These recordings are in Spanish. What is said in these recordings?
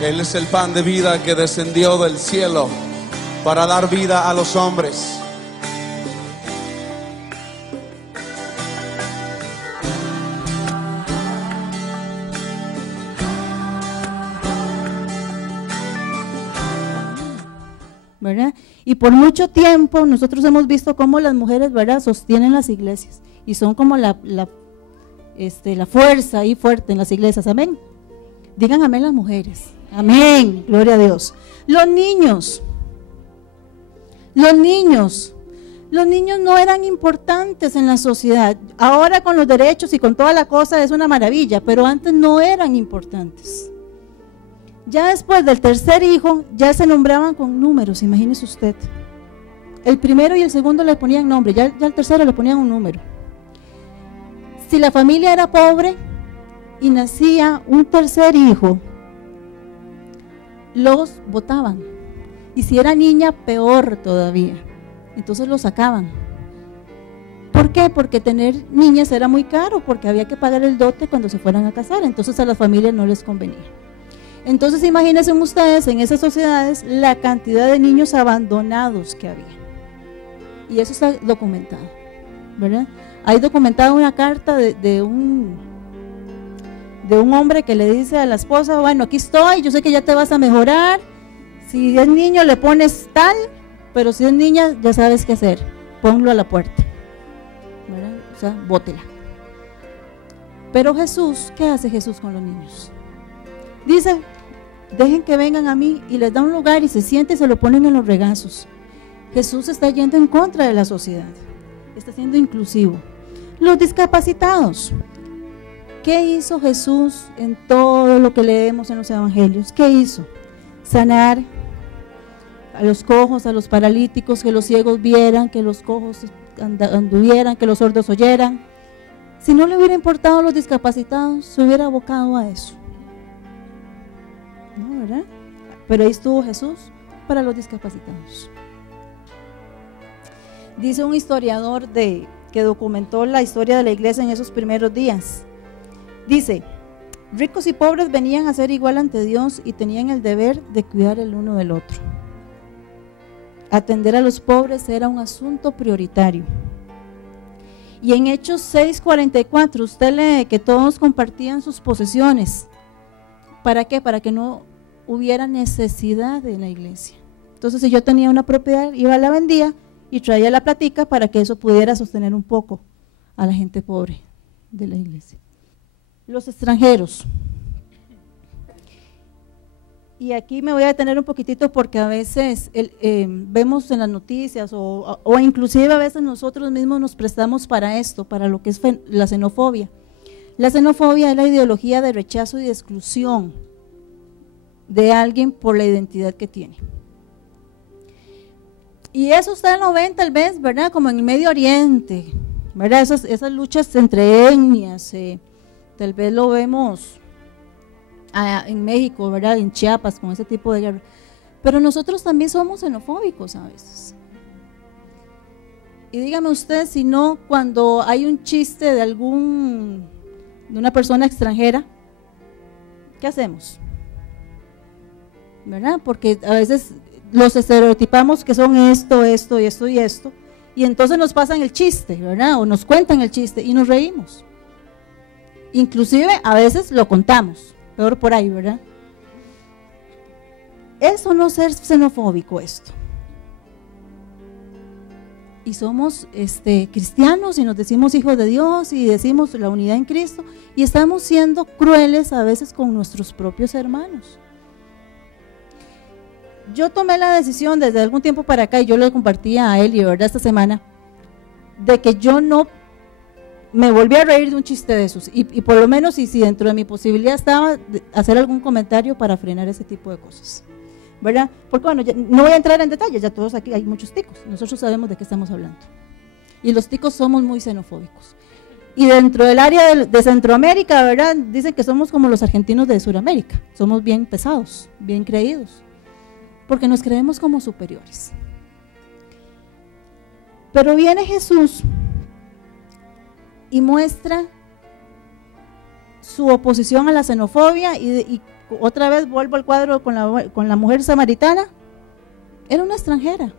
Él es el pan de vida que descendió del cielo para dar vida a los hombres. ¿Verdad? Y por mucho tiempo nosotros hemos visto cómo las mujeres, ¿verdad?, sostienen las iglesias y son como la fuerza ahí fuerte en las iglesias. Amén. Digan amén las mujeres. Amén. Gloria a Dios. Los niños no eran importantes en la sociedad. Ahora con los derechos y con toda la cosa es una maravilla, pero antes no eran importantes. Ya después del tercer hijo, ya se nombraban con números, imagínese usted. El primero y el segundo le ponían nombre, ya al tercero le ponían un número. Si la familia era pobre y nacía un tercer hijo, los botaban. Y si era niña, peor todavía. Entonces los sacaban. ¿Por qué? Porque tener niñas era muy caro, porque había que pagar el dote cuando se fueran a casar, entonces a las familias no les convenía. Entonces imagínense ustedes en esas sociedades la cantidad de niños abandonados que había. Y eso está documentado, ¿verdad? Hay documentado una carta de un hombre que le dice a la esposa: bueno, aquí estoy, yo sé que ya te vas a mejorar, si es niño le pones tal, pero si es niña ya sabes qué hacer, ponlo a la puerta, ¿verdad? O sea, bótela. Pero Jesús, ¿qué hace Jesús con los niños? Dice: dejen que vengan a mí, y les da un lugar y se siente y se lo ponen en los regazos. Jesús está yendo en contra de la sociedad, está siendo inclusivo. Los discapacitados, ¿qué hizo Jesús en todo lo que leemos en los evangelios? ¿Qué hizo? Sanar a los cojos, a los paralíticos, que los ciegos vieran, que los cojos anduvieran, que los sordos oyeran. Si no le hubiera importado a los discapacitados, se hubiera abocado a eso. No, ¿verdad? Pero ahí estuvo Jesús para los discapacitados. Dice un historiador que documentó la historia de la iglesia en esos primeros días. Dice: ricos y pobres venían a ser igual ante Dios y tenían el deber de cuidar el uno del otro. Atender a los pobres era un asunto prioritario. Y en Hechos 6:44 usted lee que todos compartían sus posesiones. ¿Para qué? Para que no hubiera necesidad en la iglesia. Entonces, si yo tenía una propiedad, iba, la vendía y traía la platica para que eso pudiera sostener un poco a la gente pobre de la iglesia. Los extranjeros. Y aquí me voy a detener un poquitito porque a veces vemos en las noticias o inclusive a veces nosotros mismos nos prestamos para esto, para lo que es la xenofobia. La xenofobia es la ideología de rechazo y de exclusión de alguien por la identidad que tiene. Y eso está en 90 tal vez, ¿verdad? Como en el Medio Oriente, ¿verdad? Esas luchas entre etnias, tal vez lo vemos en México, ¿verdad? En Chiapas, con ese tipo de guerra. Pero nosotros también somos xenofóbicos a veces. Y dígame usted si no, cuando hay un chiste de una persona extranjera, ¿qué hacemos? ¿Verdad? Porque a veces los estereotipamos que son esto, esto y esto y esto, y entonces nos pasan el chiste, ¿verdad? O nos cuentan el chiste y nos reímos. Inclusive a veces lo contamos, peor por ahí, ¿verdad? Eso no es ser xenofóbico esto. Y somos cristianos y nos decimos hijos de Dios y decimos la unidad en Cristo y estamos siendo crueles a veces con nuestros propios hermanos. Yo tomé la decisión desde algún tiempo para acá y yo le compartía a Eli, ¿verdad? Esta semana, de que yo no me volví a reír de un chiste de esos y por lo menos si dentro de mi posibilidad estaba hacer algún comentario para frenar ese tipo de cosas, ¿verdad? Porque bueno, no voy a entrar en detalles, ya todos aquí hay muchos ticos, nosotros sabemos de qué estamos hablando y los ticos somos muy xenofóbicos y dentro del área de Centroamérica, ¿verdad? Dicen que somos como los argentinos de Sudamérica, somos bien pesados, bien creídos, porque nos creemos como superiores. Pero viene Jesús y muestra su oposición a la xenofobia y otra vez vuelvo al cuadro con la mujer samaritana, era una extranjera,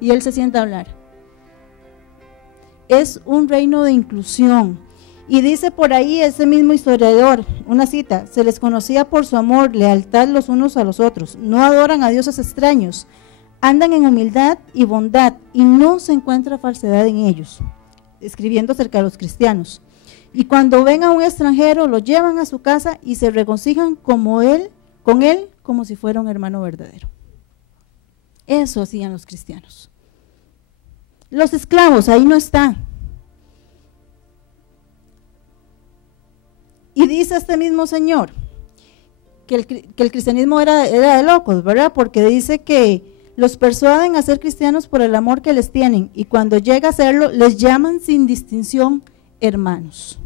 y él se sienta a hablar. Es un reino de inclusión. Y dice por ahí ese mismo historiador, una cita: se les conocía por su amor, lealtad los unos a los otros, no adoran a dioses extraños, andan en humildad y bondad, y no se encuentra falsedad en ellos, escribiendo acerca de los cristianos. Y cuando ven a un extranjero, lo llevan a su casa y se regocijan con él como si fuera un hermano verdadero. Eso hacían los cristianos. Los esclavos, ahí no está. Y dice este mismo señor que el cristianismo era de locos, ¿verdad? Porque dice que los persuaden a ser cristianos por el amor que les tienen, y cuando llega a serlo, les llaman sin distinción hermanos.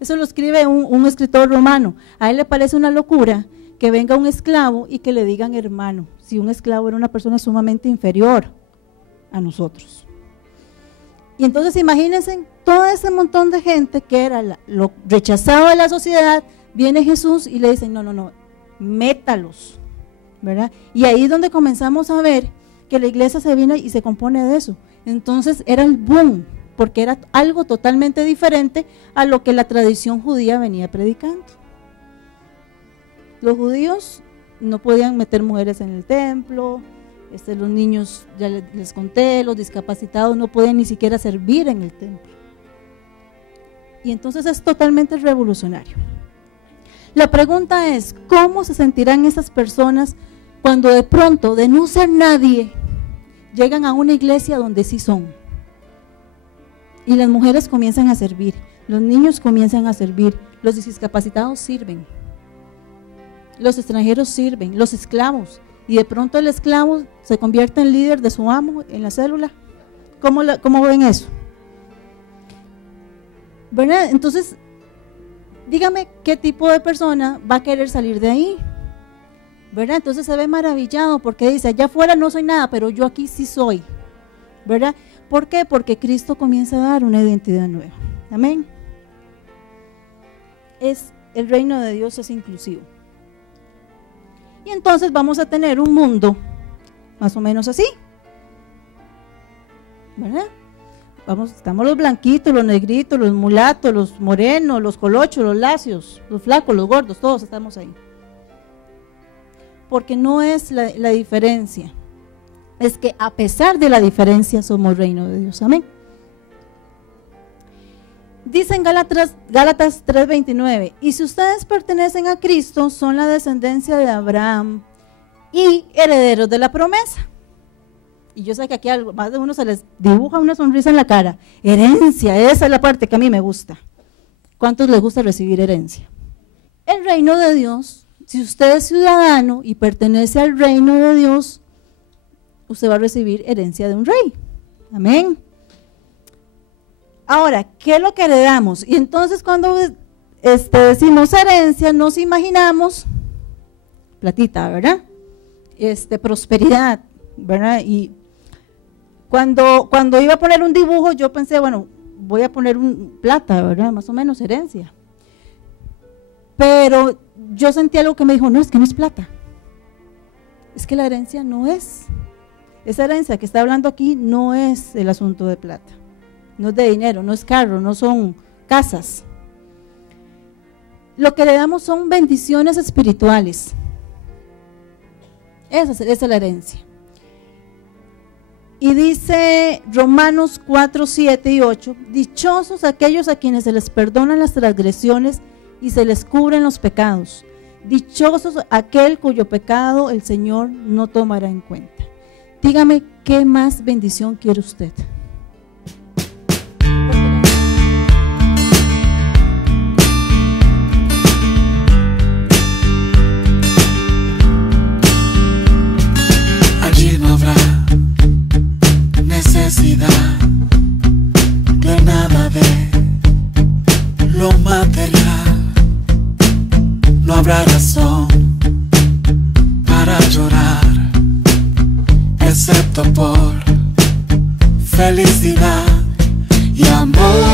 Eso lo escribe un escritor romano. A él le parece una locura que venga un esclavo y que le digan hermano, si un esclavo era una persona sumamente inferior a nosotros. Y entonces imagínense todo ese montón de gente que era lo rechazado de la sociedad. Viene Jesús y le dicen no, métalos, ¿verdad? Y ahí es donde comenzamos a ver que la iglesia se viene y se compone de eso. Entonces era el boom, porque era algo totalmente diferente a lo que la tradición judía venía predicando. Los judíos no podían meter mujeres en el templo, los niños, ya les conté, los discapacitados no podían ni siquiera servir en el templo. Y entonces es totalmente revolucionario. La pregunta es, ¿cómo se sentirán esas personas cuando de pronto, de no ser nadie, llegan a una iglesia donde sí son? Y las mujeres comienzan a servir, los niños comienzan a servir, los discapacitados sirven, los extranjeros sirven, los esclavos, y de pronto el esclavo se convierte en líder de su amo en la célula. ¿Cómo ven eso? ¿Verdad? Entonces, dígame qué tipo de persona va a querer salir de ahí, ¿verdad? Entonces se ve maravillado porque dice, allá afuera no soy nada, pero yo aquí sí soy, ¿verdad? ¿Por qué? Porque Cristo comienza a dar una identidad nueva. Amén. El reino de Dios es inclusivo. Y entonces vamos a tener un mundo más o menos así, ¿verdad? Estamos los blanquitos, los negritos, los mulatos, los morenos, los colochos, los lacios, los flacos, los gordos, todos estamos ahí. Porque no es la diferencia, es que a pesar de la diferencia somos reino de Dios. Amén. Dice en Gálatas 3:29, y si ustedes pertenecen a Cristo, son la descendencia de Abraham y herederos de la promesa. Y yo sé que aquí a más de uno se les dibuja una sonrisa en la cara. Herencia, esa es la parte que a mí me gusta. ¿Cuántos les gusta recibir herencia? El reino de Dios, si usted es ciudadano y pertenece al reino de Dios, usted va a recibir herencia de un rey. Amén. Ahora, ¿qué es lo que heredamos? Y entonces cuando decimos herencia, nos imaginamos platita, ¿verdad? Prosperidad, ¿verdad? Y cuando iba a poner un dibujo, yo pensé, bueno, voy a poner un plata, ¿verdad? Más o menos herencia. Pero yo sentí algo que me dijo, no, es que no es plata. Es que la herencia no es. Esa herencia que está hablando aquí no es el asunto de plata. No es de dinero, no es carro, no son casas. Lo que le damos son bendiciones espirituales. Esa es la herencia. Y dice Romanos 4, 7 y 8, dichosos aquellos a quienes se les perdonan las transgresiones y se les cubren los pecados. Dichosos aquel cuyo pecado el Señor no tomará en cuenta. Dígame, ¿qué más bendición quiere usted? Allí no habrá necesidad de nada de lo material. No habrá razón para llorar, excepto por felicidad y amor.